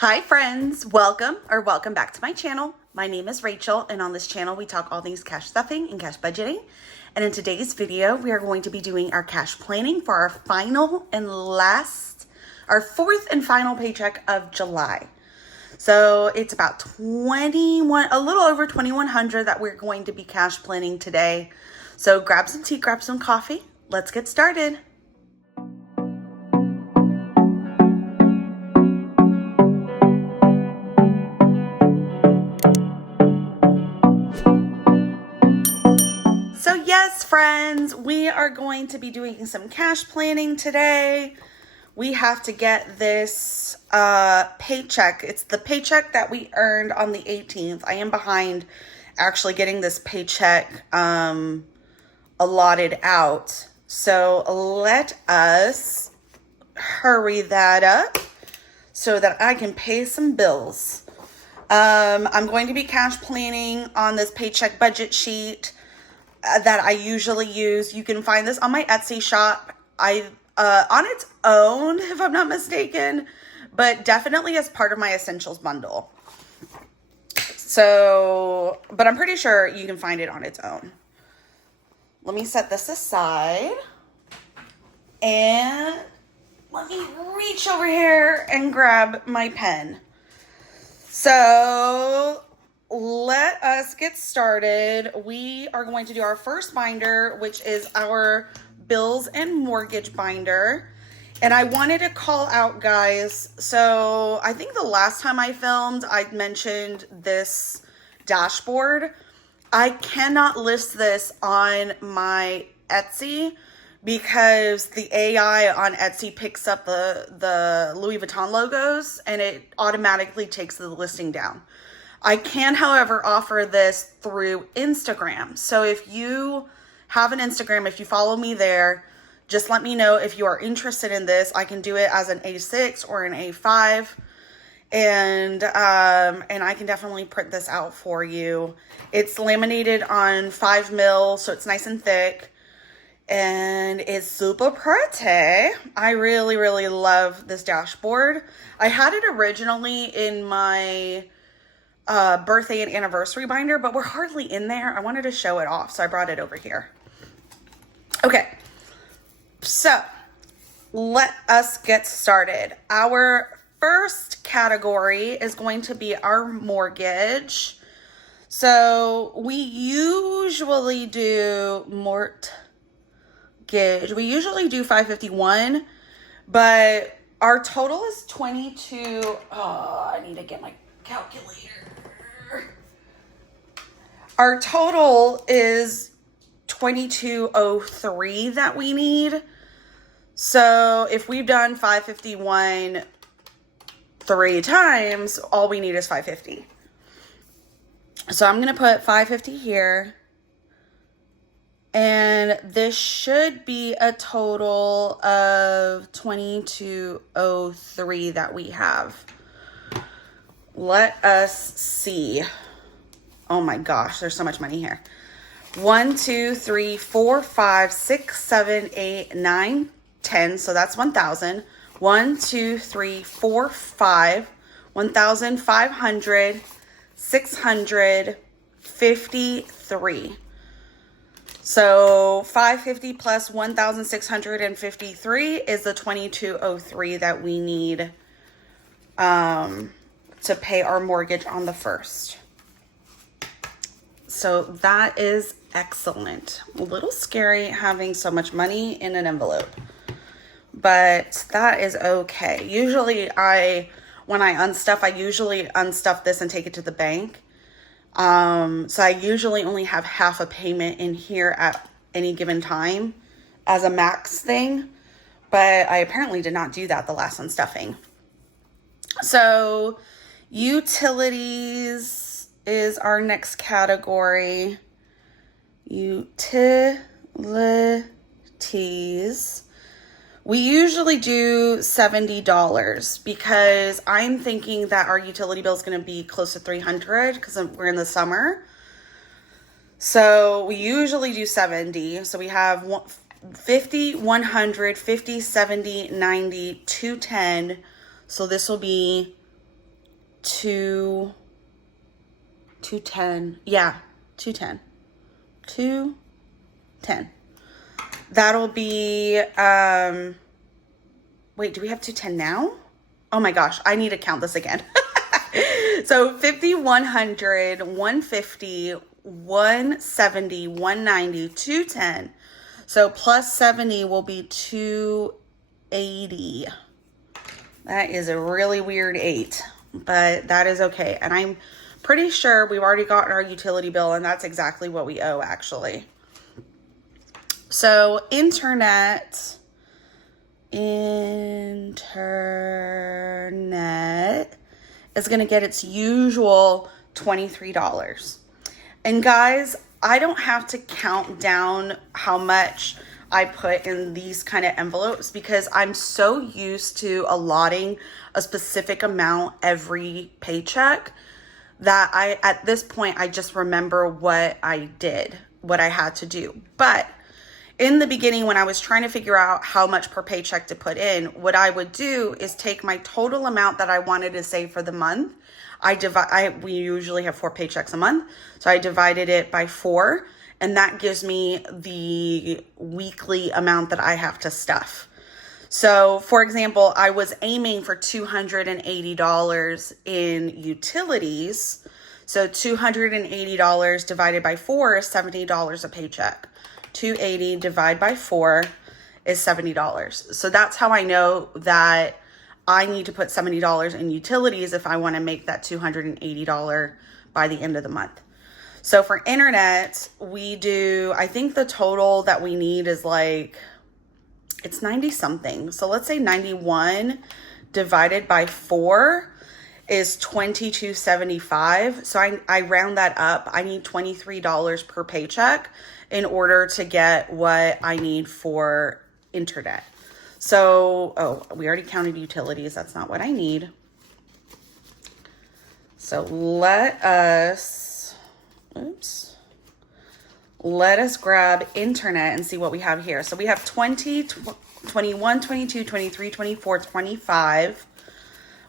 Hi friends, welcome back to my channel. My name is Rachel, and on this channel we talk all things cash stuffing and cash budgeting. And in today's video, we are going to be doing our cash planning for our fourth and final paycheck of July. So it's about a little over 2,100 that we're going to be cash planning today. So grab some tea, grab some coffee. Let's get started. So yes, friends, we are going to be doing some cash planning today. We have to get this paycheck. It's the paycheck that we earned on the 18th. I am behind actually getting this paycheck allotted out. So let us hurry that up so that I can pay some bills. I'm going to be cash planning on this paycheck budget sheet that I usually use. You can find this on my Etsy shop. On its own, if I'm not mistaken, but definitely as part of my essentials bundle. So, but I'm pretty sure you can find it on its own. Let me set this aside and let me reach over here and grab my pen. So let us get started. We are going to do our first binder, which is our bills and mortgage binder. And I wanted to call out, guys, so I think the last time I filmed, I mentioned this dashboard. I cannot list this on my Etsy because the AI on Etsy picks up the Louis Vuitton logos and it automatically takes the listing down. I can, however, offer this through Instagram. So if you have an Instagram, if you follow me there, just let me know if you are interested in this. I can do it as an A6 or an A5. And I can definitely print this out for you. It's laminated on 5 mil, so it's nice and thick. And it's super pretty. I really, really love this dashboard. I had it originally in my birthday and anniversary binder, but we're hardly in there. I wanted to show it off, so I brought it over here. Okay, so let us get started. Our first category is going to be our mortgage. So we usually do we usually do 551, but our total is 22. Oh, I need to get my calculator. Our total is 2203 that we need. So if we've done 551 3 times, all we need is 550. So I'm going to put 550 here. And this should be a total of 2203 that we have. Let us see. Oh my gosh, there's so much money here. 1, 2, 3, 4, 5, 6, 7, 8, 9, 10. So that's 1,000. 1, 2, 3, 4, 5. 1,500. 653. So 550 plus 1,653 is the 2203 that we need to pay our mortgage on the first. So that is excellent. A little scary having so much money in an envelope, but that is okay. Usually when I unstuff, I usually unstuff this and take it to the bank. So I usually only have half a payment in here at any given time as a max thing, but I apparently did not do that the last unstuffing. So utilities is our next category. Utilities. We usually do $70 because I'm thinking that our utility bill is going to be close to $300 because we're in the summer. So we usually do 70. So we have 50, 100, 50, 70, 90, 210. So this will be 210. Yeah, 210. 210. That'll be, wait, do we have 210 now? Oh my gosh, I need to count this again. So 50, 100, 150, 170, 190, 210. So plus 70 will be 280. That is a really weird 8, but that is okay. And I'm pretty sure we've already gotten our utility bill, and that's exactly what we owe, actually. So internet is going to get its usual $23. And guys, I don't have to count down how much I put in these kind of envelopes because I'm so used to allotting a specific amount every paycheck that at this point, I just remember what I did, what I had to do. But in the beginning, when I was trying to figure out how much per paycheck to put in, what I would do is take my total amount that I wanted to save for the month. We usually have 4 paychecks a month. So I divided it by 4, and that gives me the weekly amount that I have to stuff. So for example, I was aiming for $280 in utilities. So $280 divided by 4 is $70 a paycheck. 280 divided by 4 is $70. So that's how I know that I need to put $70 in utilities if I want to make that $280 by the end of the month. So for internet, we do, I think the total that we need is like, it's 90 something. So let's say 91 divided by 4 is $22.75. So I round that up. I need $23 per paycheck in order to get what I need for internet. So, oh, we already counted utilities. That's not what I need. So let us grab internet and see what we have here. So we have 20, 21, 22, 23, 24, 25.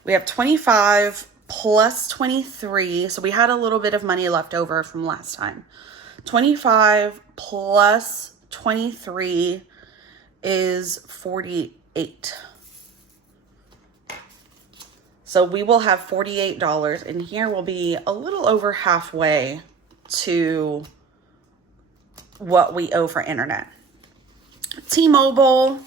We have 25 plus 23. So we had a little bit of money left over from last time. 25 plus 23 is 48. So we will have $48, and here will be a little over halfway to what we owe for internet. T-Mobile,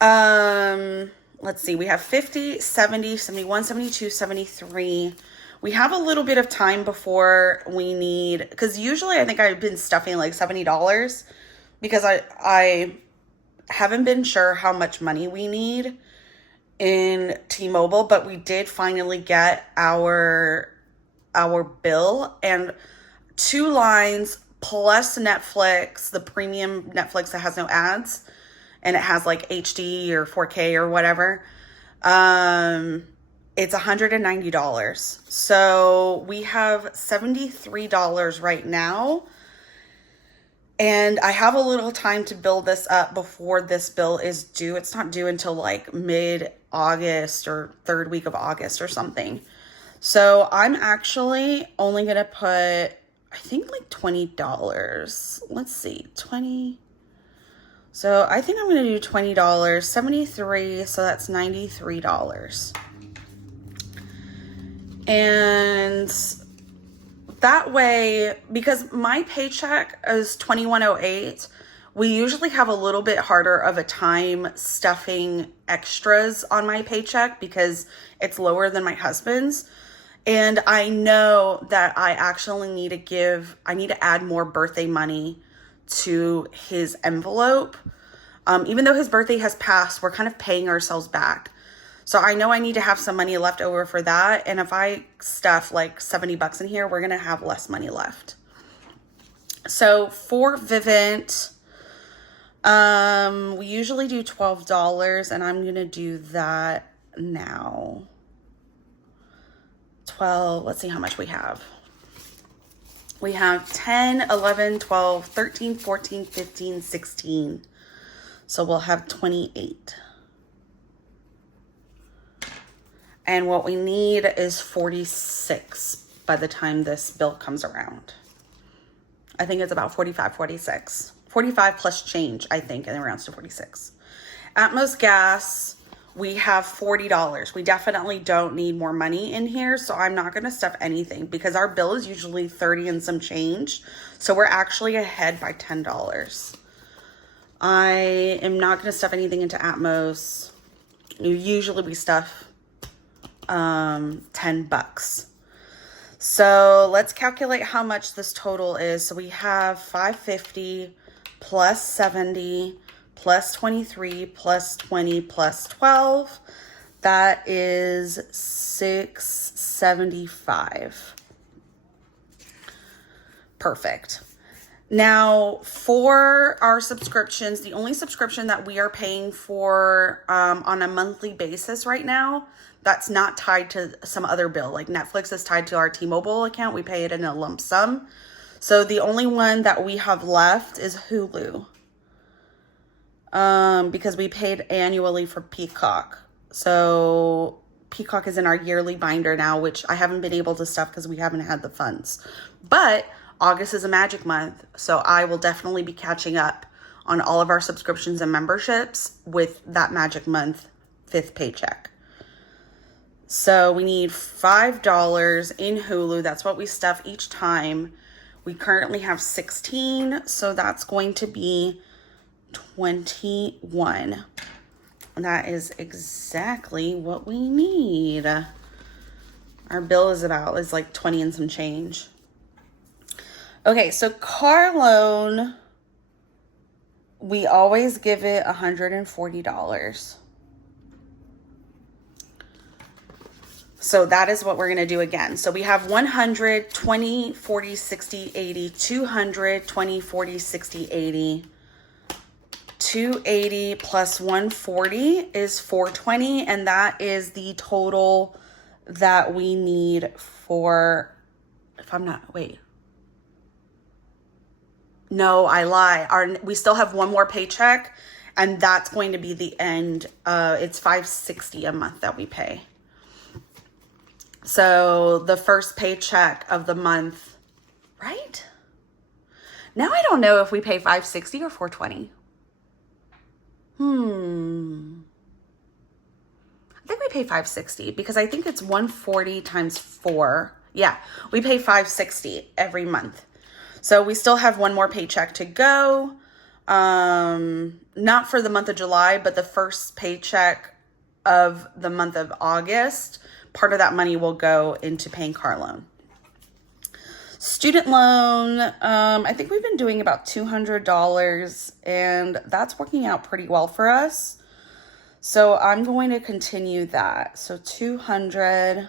let's see, we have 50, 70, 71, 72, 73. We have a little bit of time before we need, because usually I think I've been stuffing like $70 because I haven't been sure how much money we need in T-Mobile, but we did finally get our bill, and 2 lines plus Netflix, the premium Netflix that has no ads, and it has like HD or 4K or whatever. It's $190. So we have $73 right now. And I have a little time to build this up before this bill is due. It's not due until like mid-August or 3rd week of August or something. So I'm actually only going to put, I think like $20. Let's see, 20. So I think I'm going to do $20, 73. So that's $93. And that way, because my paycheck is $21.08, we usually have a little bit harder of a time stuffing extras on my paycheck because it's lower than my husband's. And I know that I actually need to add more birthday money to his envelope. Even though his birthday has passed, we're kind of paying ourselves back. So I know I need to have some money left over for that. And if I stuff like $70 in here, we're going to have less money left. So for Vivint, we usually do $12, and I'm going to do that now. 12, let's see how much we have. We have 10, 11, 12, 13, 14, 15, 16. So we'll have 28. And what we need is 46 by the time this bill comes around. I think it's about 45, 46. 45 plus change, I think, and it rounds to 46. Atmos gas, we have $40. We definitely don't need more money in here, so I'm not going to stuff anything because our bill is usually 30 and some change. So we're actually ahead by $10. I am not going to stuff anything into Atmos. Usually we stuff $10. So let's calculate how much this total is. So we have 550 plus 70 plus 23 plus 20 plus 12. That is 675. Perfect. Now, for our subscriptions, the only subscription that we are paying for on a monthly basis right now, that's not tied to some other bill. Like Netflix is tied to our T-Mobile account. We pay it in a lump sum. So the only one that we have left is Hulu. Because we paid annually for Peacock. So Peacock is in our yearly binder now, which I haven't been able to stuff because we haven't had the funds. But August is a magic month, so I will definitely be catching up on all of our subscriptions and memberships with that magic month 5th paycheck. So we need $5 in Hulu. That's what we stuff each time. We currently have 16, so that's going to be 21. And that is exactly what we need. Our bill is like 20 and some change. Okay, so car loan, we always give it $140. So that is what we're going to do again. So we have 100, 20, 40, 60, 80, 200, 20, 40, 60, 80. 280 plus 140 is 420, and that is the total that we need for, no, I lie. We still have one more paycheck, and that's going to be the end. It's $560 a month that we pay. So the first paycheck of the month, right? Now I don't know if we pay $560 or $420. I think we pay $560 because I think it's 140 times 4. Yeah, we pay $560 every month. So we still have one more paycheck to go. Not for the month of July, but the first paycheck of the month of August. Part of that money will go into paying car loan. Student loan, I think we've been doing about $200, and that's working out pretty well for us. So I'm going to continue that. So 200,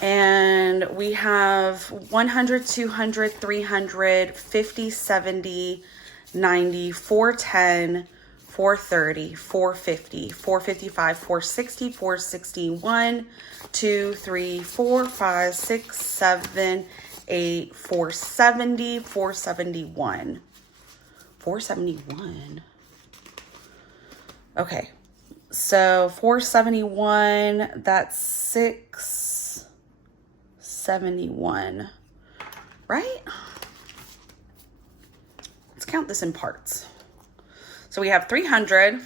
and we have 100, 200, 300, 50, 70, 90, 410, 430, 450, 455, 460, 461, 2, 3, 4, 5, 6, 7, 8, 470, 471. 471. Okay. So 471, that's 671. Right? Let's count this in parts. So we have 300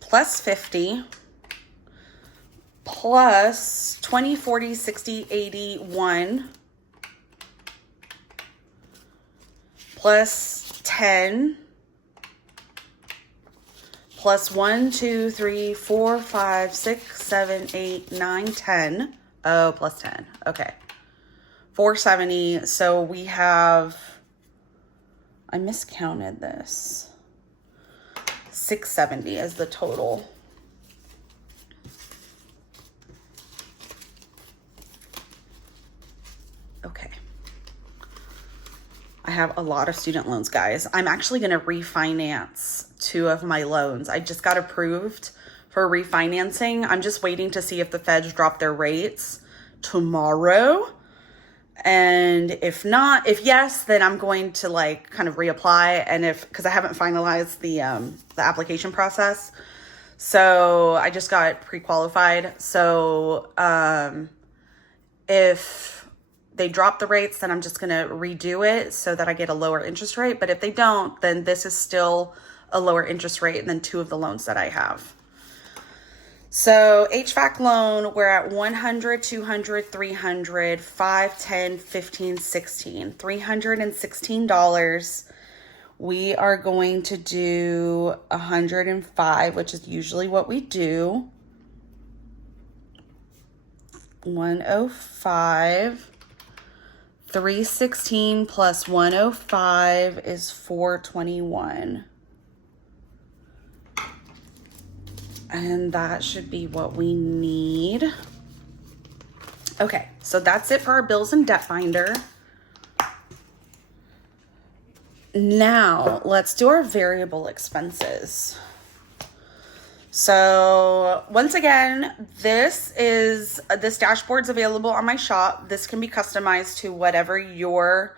plus 50 plus 20, 40, 60, 80, 1 plus 10 plus 1, 2, 3, 4, 5, 6, 7, 8, 9, 10. Oh, plus 10. Okay. 470. So we have, I miscounted this. 670 is the total. Okay. I have a lot of student loans, guys. I'm actually going to refinance 2 of my loans. I just got approved for refinancing. I'm just waiting to see if the feds drop their rates tomorrow. And if not, if yes, then I'm going to like kind of reapply. And because I haven't finalized the application process. So I just got pre-qualified. So if they drop the rates, then I'm just going to redo it so that I get a lower interest rate. But if they don't, then this is still a lower interest rate than 2 of the loans that I have. So HVAC loan, we're at 100, 200, 300, 5, 10, 15, 16, $316. We are going to do 105, which is usually what we do. 105. 316 plus 105 is 421. And that should be what we need. Okay, so that's it for our bills and debt binder. Now, let's do our variable expenses. So once again, this dashboard's available on my shop. This can be customized to whatever your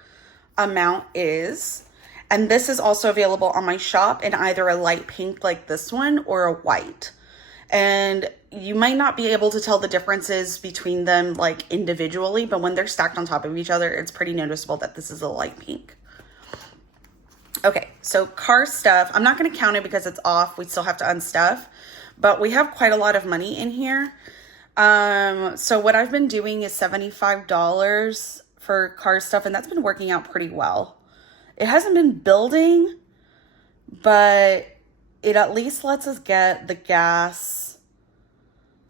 amount is. And this is also available on my shop in either a light pink like this one or a white. And you might not be able to tell the differences between them like individually, but when they're stacked on top of each other, it's pretty noticeable that this is a light pink. Okay, so car stuff, I'm not going to count it because it's off. We still have to unstuff, but we have quite a lot of money in here. So what I've been doing is $75 for car stuff, and that's been working out pretty well. It hasn't been building, but it at least lets us get the gas,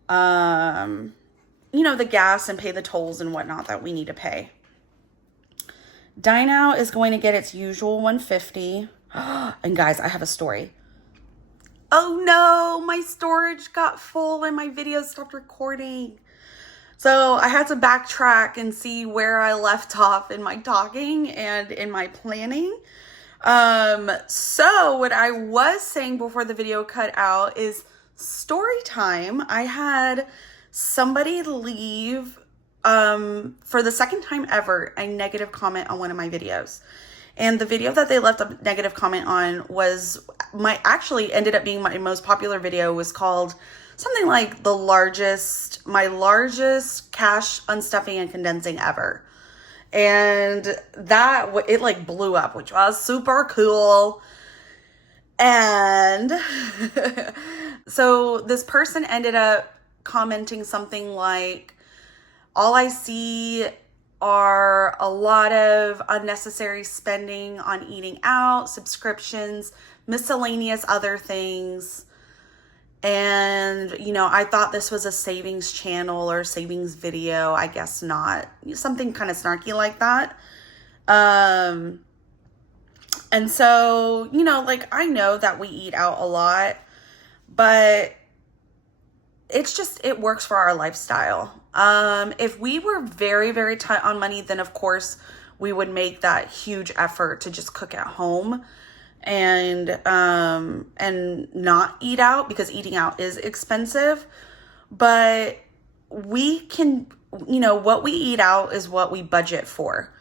the gas and pay the tolls and whatnot that we need to pay. Dine Out is going to get its usual 150. And guys, I have a story. Oh no, my storage got full and my video stopped recording. So I had to backtrack and see where I left off in my talking and in my planning. So what I was saying before the video cut out is story time. I had somebody leave for the second time ever, a negative comment on one of my videos. And the video that they left a negative comment on was actually ended up being my most popular video. Was called something like my largest cash unstuffing and condensing ever. And it like blew up, which was super cool. And so this person ended up commenting something like, all I see are a lot of unnecessary spending on eating out, subscriptions, miscellaneous other things. And, I thought this was a savings channel or savings video. I guess not. Something kind of snarky like that. And so, I know that we eat out a lot, but it works for our lifestyle. If we were very, very tight on money, then of course we would make that huge effort to just cook at home and not eat out, because eating out is expensive. But we can, what we eat out is what we budget for.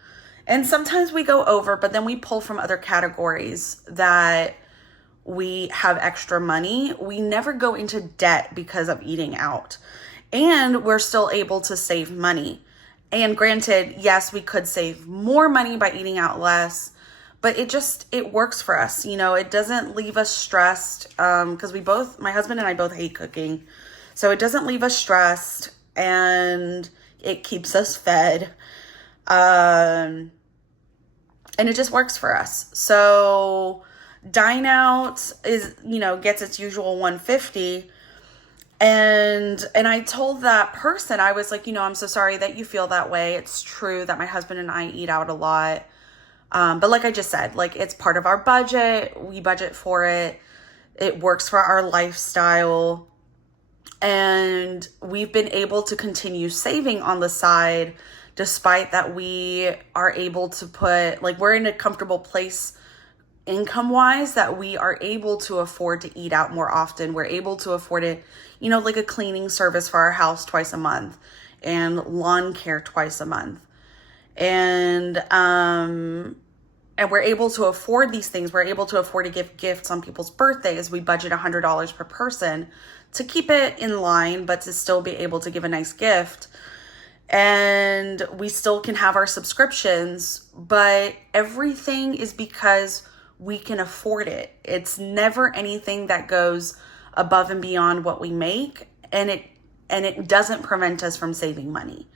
And sometimes we go over, but then we pull from other categories that we have extra money. We never go into debt because of eating out. And we're still able to save money. And granted, yes, we could save more money by eating out less, but it works for us. It doesn't leave us stressed, because my husband and I both hate cooking. So it doesn't leave us stressed, and it keeps us fed. And it just works for us. So Dine Out is, gets its usual 150. And I told that person, I was like, I'm so sorry that you feel that way. It's true that my husband and I eat out a lot. But like I just said, it's part of our budget. We budget for it. It works for our lifestyle. And we've been able to continue saving on the side, despite that we are able to we're in a comfortable place income-wise that we are able to afford to eat out more often. We're able to afford it, like a cleaning service for our house twice a month and lawn care twice a month. And and we're able to afford these things. We're able to afford to give gifts on people's birthdays. We budget $100 per person to keep it in line, but to still be able to give a nice gift. And we still can have our subscriptions, but everything is because we can afford it. It's never anything that goes above and beyond what we make, and it doesn't prevent us from saving money.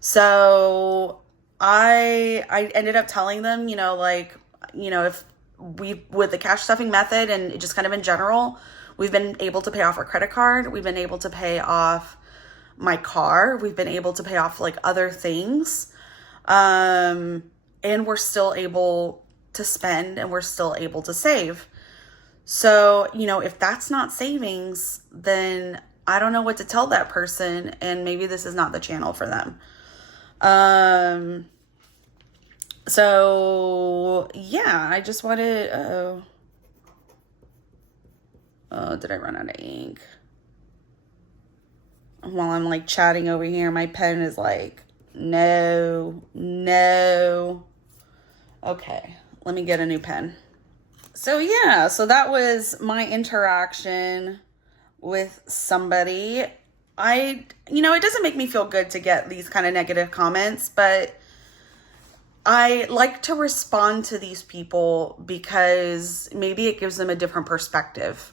So I ended up telling them, if we, with the cash stuffing method and just kind of in general, we've been able to pay off our credit card. We've been able to pay off my car. We've been able to pay off like other things. And we're still able to spend, and we're still able to save. So, if that's not savings, then I don't know what to tell that person, and maybe this is not the channel for them. So yeah, I just wanted, oh, did I run out of ink? While I'm like chatting over here, my pen is like, no. Okay, let me get a new pen. So yeah, so that was my interaction with somebody. It doesn't make me feel good to get these kind of negative comments, but I like to respond to these people because maybe it gives them a different perspective.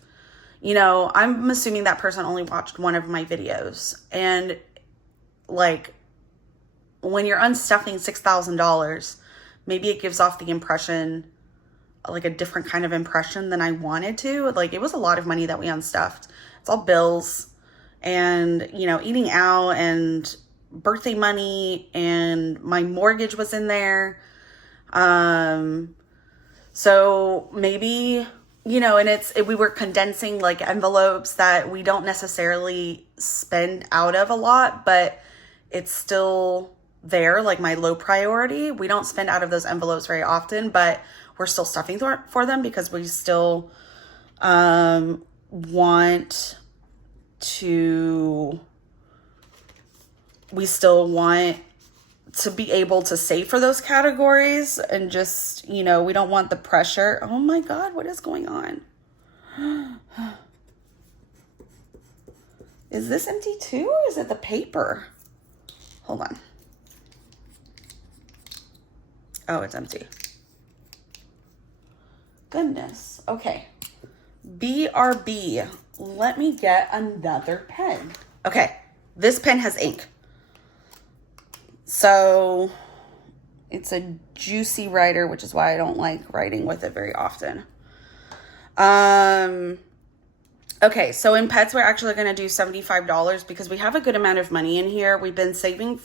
I'm assuming that person only watched one of my videos, and like when you're unstuffing $6,000, maybe it gives off the impression, like a different kind of impression than I wanted to. Like, it was a lot of money that we unstuffed. It's all bills and, eating out and birthday money, and my mortgage was in there. So maybe, and we were condensing like envelopes that we don't necessarily spend out of a lot, but it's still there, like my low priority. We don't spend out of those envelopes very often, but we're still stuffing for them because we still want to be able to save for those categories, and just, we don't want the pressure. Oh my God, what is going on? Is this empty too, or is it the paper? Hold on. Oh, it's empty. Goodness. Okay. BRB. Let me get another pen. Okay. This pen has ink. So it's a juicy writer, which is why I don't like writing with it very often. Okay, so in pets, we're actually going to do $75 because we have a good amount of money in here. We've been saving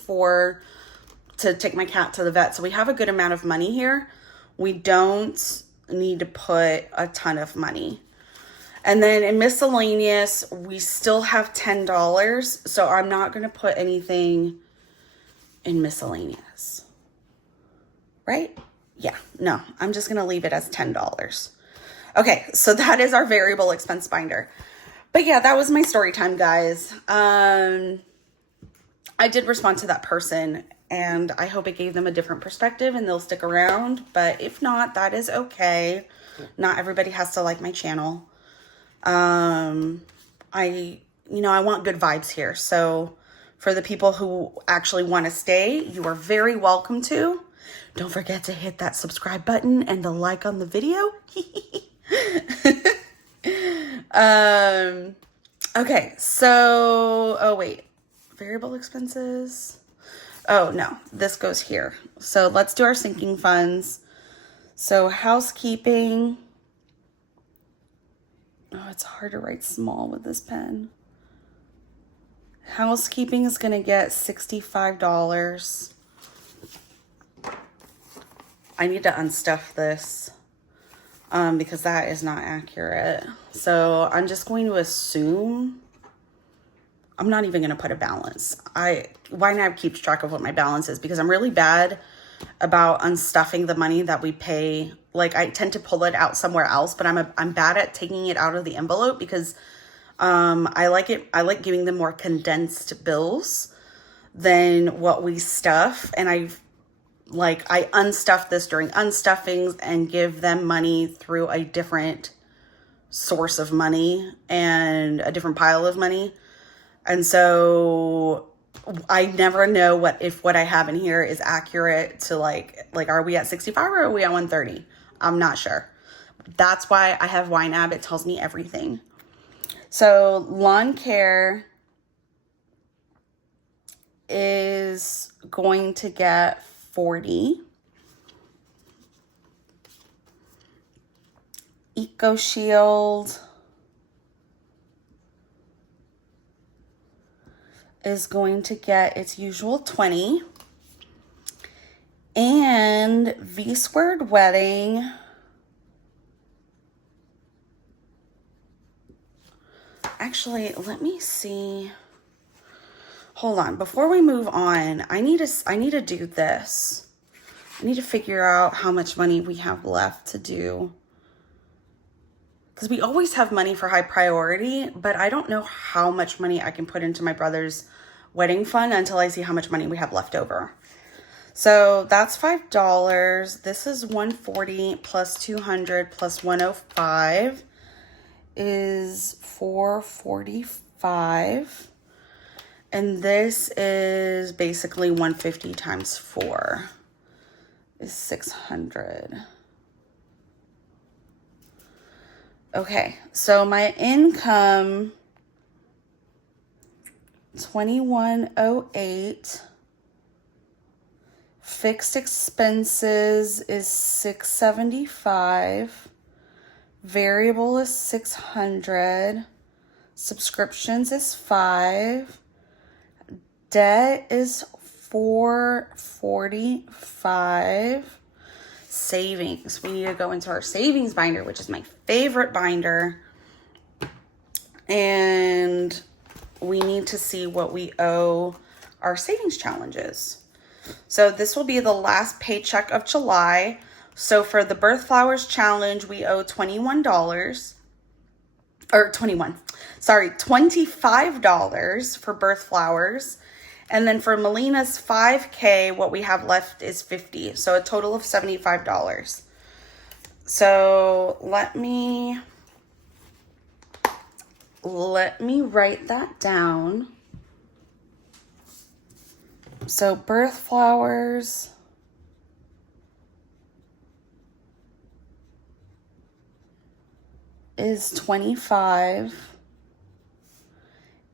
to take my cat to the vet. So we have a good amount of money here. We don't need to put a ton of money. And then in miscellaneous, we still have $10. So I'm not going to put anything in miscellaneous. Right? Yeah, no, I'm just going to leave it as $10. Okay, so that is our variable expense binder. But yeah, that was my story time, guys. I did respond to that person, and I hope it gave them a different perspective and they'll stick around. But if not, that is okay. Not everybody has to like my channel. I want good vibes here. So for the people who actually want to stay, you are very welcome to. Don't forget to hit that subscribe button and the like on the video. Okay, so, oh wait, variable expenses. Oh no, this goes here. So let's do our sinking funds. So housekeeping. Oh, it's hard to write small with this pen. Housekeeping is going to get $65. I need to unstuff this because that is not accurate. So I'm just going to assume, I'm not even going to put a balance. YNAB keeps track of what my balance is because I'm really bad about unstuffing the money that we pay. Like, I tend to pull it out somewhere else, but I'm bad at taking it out of the envelope because I like giving them more condensed bills than what we stuff. And like I unstuff this during unstuffings and give them money through a different source of money and a different pile of money. And so I never know if what I have in here is accurate to like are we at 65 or are we at 130? I'm not sure. That's why I have YNAB. It tells me everything. So lawn care is going to get 40. Eco Shield is going to get its usual 20. And V Squared Wedding actually, let me see. Hold on, before we move on, I need to do this. I need to figure out how much money we have left to do. Because we always have money for high priority, but I don't know how much money I can put into my brother's wedding fund until I see how much money we have left over. So that's $5. This is $140 plus $200 plus $105 is $445. And this is basically $150 times 4 is $600. Okay, so my income, $2108. Fixed expenses is $675. Variable is $600. Subscriptions is $5. Debt is $445. Savings. We need to go into our savings binder, which is my favorite binder. And we need to see what we owe our savings challenges. So this will be the last paycheck of July. So for the Birth Flowers challenge, we owe $25 for Birth Flowers. And then for Melina's 5K, what we have left is $50. So a total of $75. So let me write that down. So Birth Flowers is $25.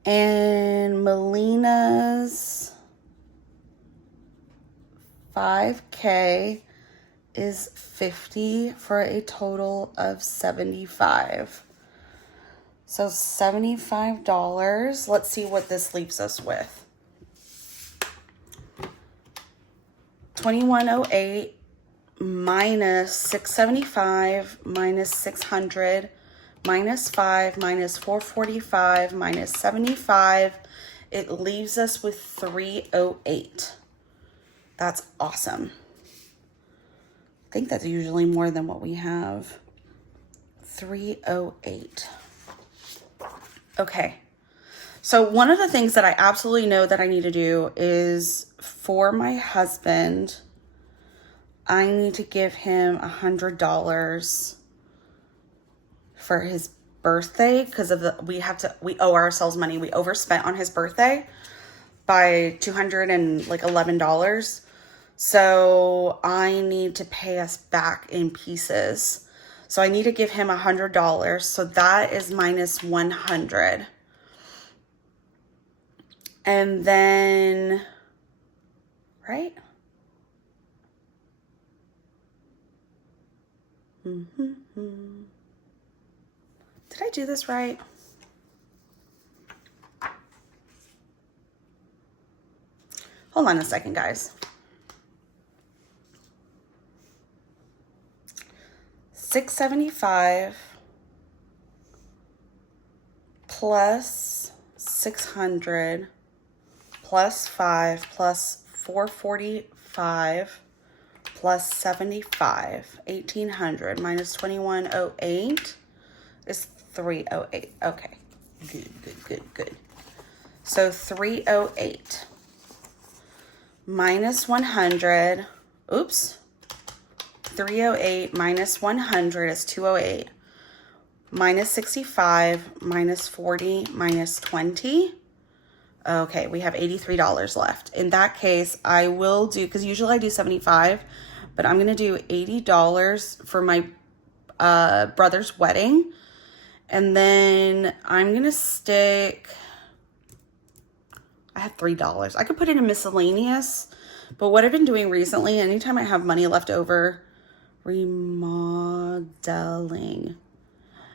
And Melina's 5K is $50 for a total of $75. So $75. Let's see what this leaves us with. $2108 minus $675 minus $600 minus 5 minus 445 minus 75. It leaves us with 308. That's awesome. I think that's usually more than what we have. 308. Okay. So one of the things that I absolutely know that I need to do is for my husband, I need to give him $100 for his birthday because of we owe ourselves money. We overspent on his birthday by $211. So I need to pay us back in pieces. So I need to give him $100. So that is minus 100. And then, right? Did I do this right? Hold on a second, guys. $675 plus 600 plus 5 plus 445 plus 75. 1,800 minus 2108 is 308. Okay. Good. So 308 minus 100 Oops. 308 minus 100 is 208. Minus 65, minus 40, minus 20. Okay, we have $83 left. In that case, I will do, because usually I do 75, but I'm going to do $80 for my brother's wedding. And then I'm going to stick, I have $3. I could put it in miscellaneous, but what I've been doing recently, anytime I have money left over, remodeling.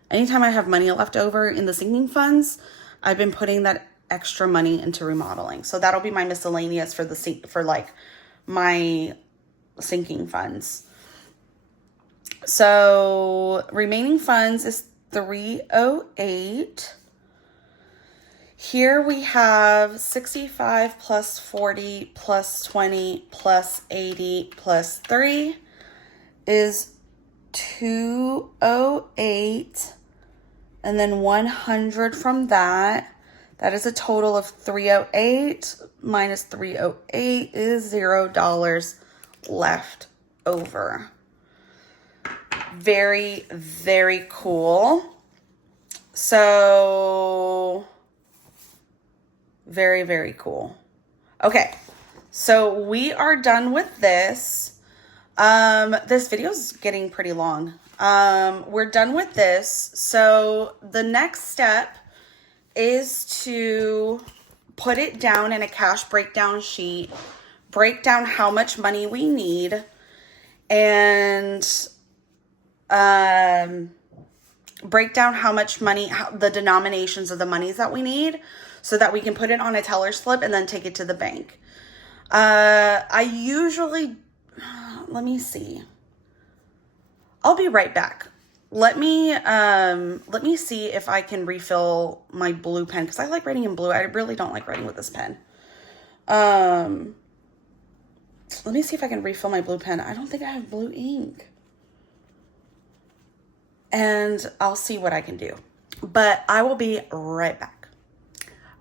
Anytime I have money left over in the sinking funds, I've been putting that extra money into remodeling. So that'll be my miscellaneous for like my sinking funds. So remaining funds is 308. Here we have 65 plus 40 plus 20 plus 80 plus 3 is 208. And then 100 from that. That is a total of 308. Minus 308 is $0 left over. Very, very cool. So, very, very cool. Okay, so we are done with this. This video's getting pretty long. We're done with this. So the next step is to put it down in a cash breakdown sheet, break down how much money we need, and break down how much money, the denominations of the monies that we need, so that we can put it on a teller slip and then take it to the bank. I usually, let me see. I'll be right back. Let me see if I can refill my blue pen, because I like writing in blue. I really don't like writing with this pen. Let me see if I can refill my blue pen. I don't think I have blue ink. And I'll see what I can do. But I will be right back.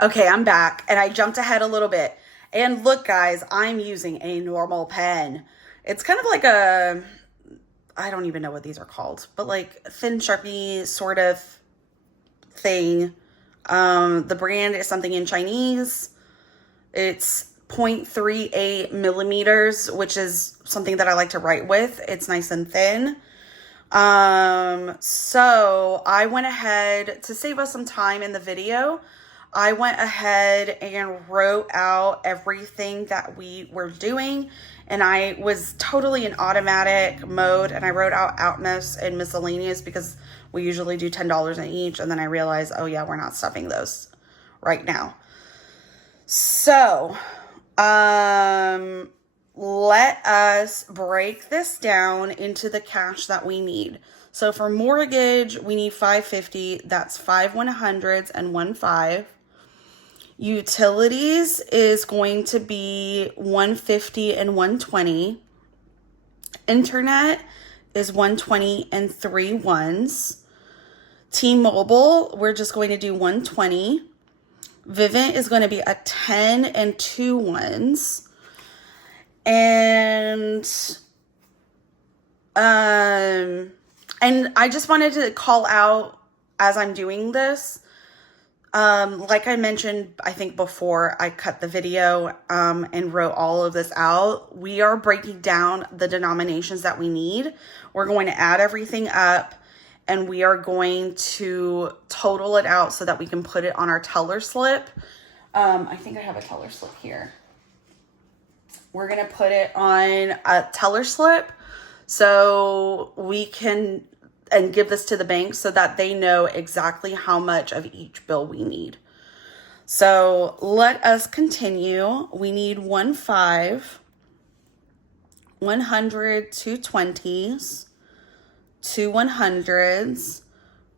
Okay, I'm back, and I jumped ahead a little bit. And look, guys, I'm using a normal pen. It's kind of like a, I don't even know what these are called, but like thin Sharpie sort of thing. The brand is something in Chinese. It's 0.38 millimeters, which is something that I like to write with. It's nice and thin. So I went ahead to save us some time in the video. I went ahead and wrote out everything that we were doing, and I was totally in automatic mode, and I wrote out outmost and miscellaneous because we usually do $10 in each, and then I realized, oh yeah, we're not stuffing those right now. So, let us break this down into the cash that we need. So for mortgage, we need $550. That's 5 100s and 1 5. Utilities is going to be $150 and $120. Internet is $120 and 3 1s. T-Mobile, we're just going to do $120. Vivint is going to be a 10 and 2 1s. And I just wanted to call out as I'm doing this, like I mentioned, I think before I cut the video, and wrote all of this out, we are breaking down the denominations that we need. We're going to add everything up, and we are going to total it out so that we can put it on our teller slip. I think I have a teller slip here. We're going to put it on a teller slip so we can, and give this to the bank so that they know exactly how much of each bill we need. So let us continue. We need 1 5, 100, 2 20s, 2 100s,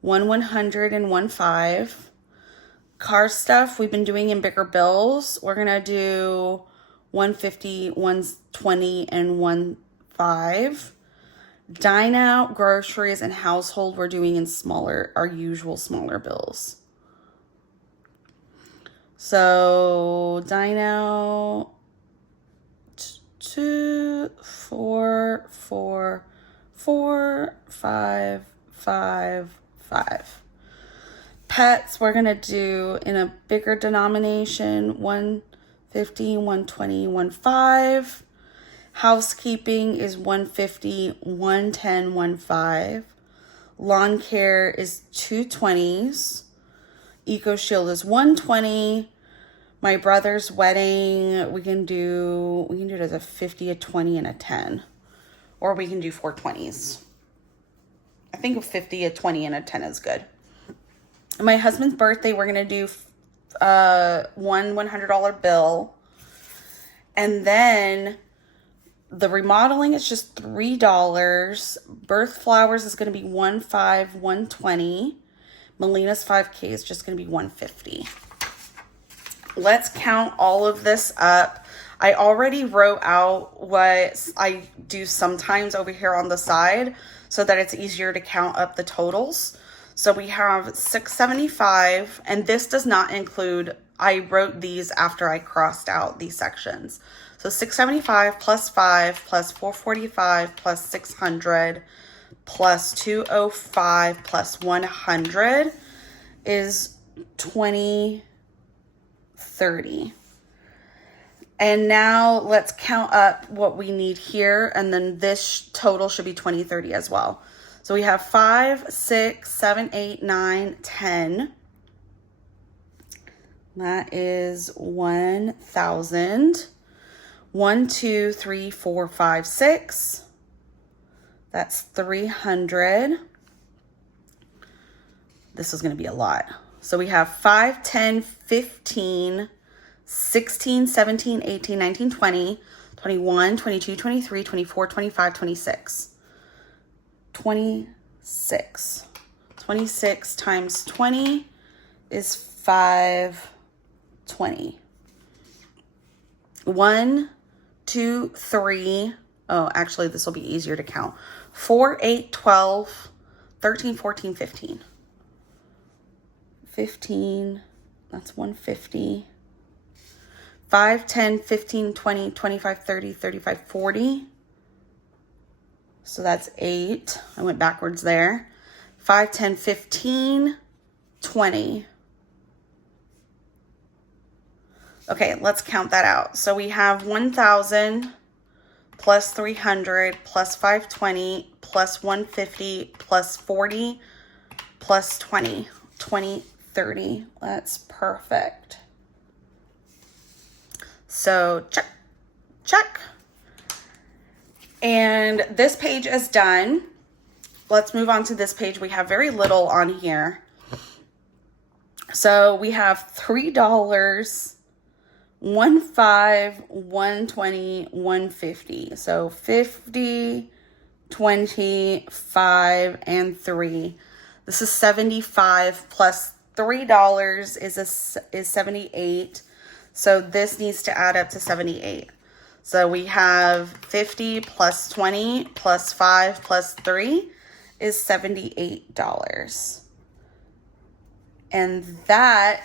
1 100 and 1 5. Car stuff we've been doing in bigger bills. We're going to do 150, 120, and 1 5. Dine out, groceries, and household we're doing in our usual smaller bills. So dine out, 2, 4, 4, 4, 5, 5, 5. Pets, we're going to do in a bigger denomination, 150, 120, 15. Housekeeping is 150, 110, 15. Lawn care is 220s. Eco Shield is 120. My brother's wedding, we can do it as a 50, a 20, and a 10. Or we can do 420s. I think a 50, a 20, and a 10 is good. My husband's birthday, we're going to do one $100 bill. And then the remodeling is just $3. Birth flowers is going to be $1.5, $120. Melina's 5K is just going to be $150. Let's count all of this up. I already wrote out what I do sometimes over here on the side so that it's easier to count up the totals. So we have $675, and this does not include, I wrote these after I crossed out these sections. So $675 plus 5 plus $445 plus $600 plus $205 plus $100 is $20.30. And now let's count up what we need here, and then this total should be $20.30 as well. So we have 5, 6, 7, 8, 9, 10. That is 1,000. 1, 2, 3, 4, 5, 6. That's 300. This is going to be a lot. So we have 5, 10, 15, 16, 17, 18, 19, 20, 21, 22, 23, 24, 25, 26. 26. 26 times 20 is 520. 1, 2, 3. Oh, actually, this will be easier to count. 4, 8, 12, 13, 14, 15. 15, that's 150. 5, 10, 15, 20, 25, 30, 35, 40. So that's 8. I went backwards there. 5, 10, 15, 20. Okay, let's count that out. So we have 1,000 plus 300 plus 520 plus 150 plus 40 plus 20. 20.30. That's perfect. So check, check. And this page is done. Let's move on to this page. We have very little on here. So we have $3, 1.5, 120, 150. So 50, 20, 5, and 3. This is 75 plus $3 is 78. So this needs to add up to 78. So we have 50 plus 20 plus 5 plus 3 is $78. And that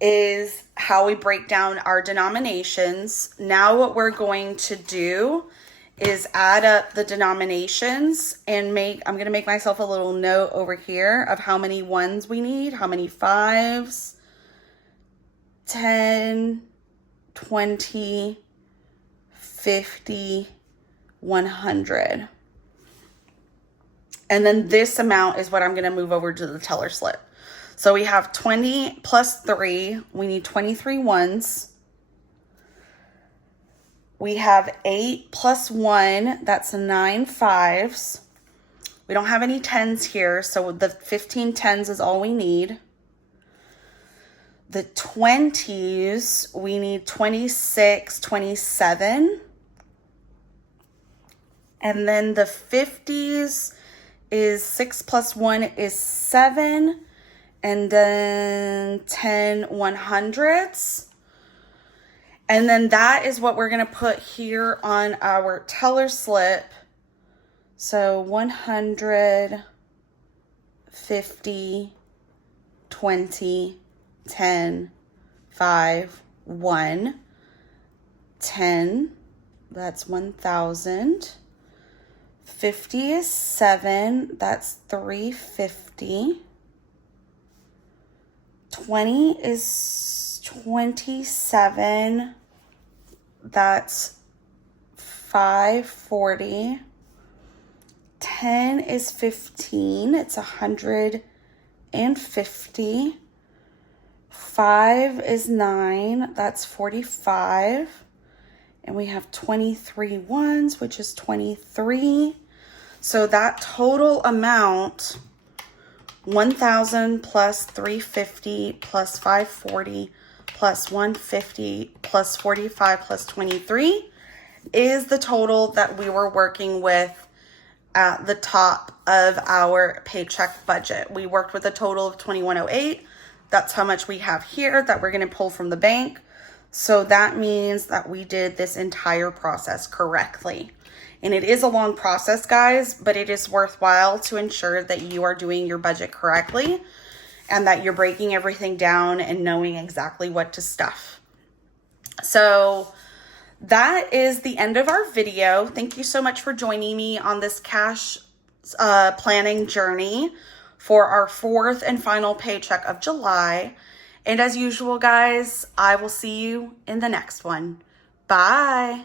is how we break down our denominations. Now what we're going to do is add up the denominations and I'm going to make myself a little note over here of how many ones we need, how many 5s, 10, 20, 50, 100. And then this amount is what I'm going to move over to the teller slip. So we have 20 plus 3. We need 23 ones. We have 8 plus 1. That's 9 5s. We don't have any 10s here, so the 15 10s is all we need. The 20s, we need 26, 27. And then the 50s is 6 plus 1 is 7. And then 10 100s. And then that is what we're going to put here on our teller slip. So 100, 50, 20, 10, 5, 1, 10, That's 1,000. 50 is 7. That's 350. 20 is 27. That's 540. 10 is 15. It's 150. 5 is 9. That's 45. And we have 23 ones, which is 23. So that total amount, 1,000 plus 350 plus 540 plus 150 plus 45 plus 23 is the total that we were working with at the top of our paycheck budget. We worked with a total of 2,108. That's how much we have here that we're going to pull from the bank. So that means that we did this entire process correctly. And it is a long process, guys, but it is worthwhile to ensure that you are doing your budget correctly and that you're breaking everything down and knowing exactly what to stuff. So that is the end of our video. Thank you so much for joining me on this cash planning journey for our 4th and final paycheck of July. And as usual, guys, I will see you in the next one. Bye.